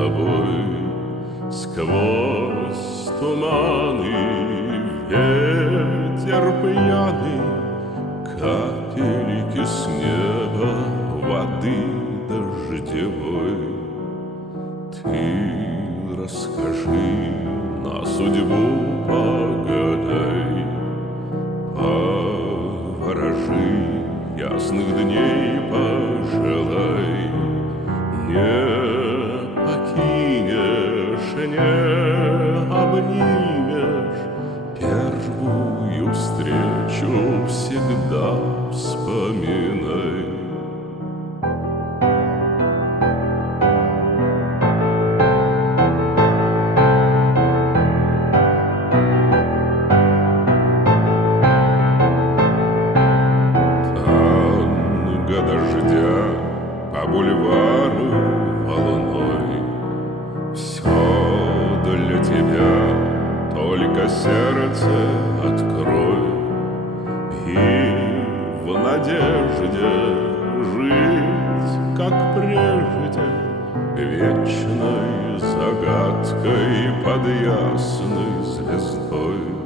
тобой. Сквозь туманы ветер пьяный, капельки с неба воды дождевой. Ты расскажи, на судьбу погадай, поворожи, ясных дней пожелай. Не покинешь, не обнимешь, первую встречу всегда вспоминай. Дождя по бульвару волной, все для тебя, только сердце открой. И в надежде жить, как прежде, вечной загадкой под ясной звездой.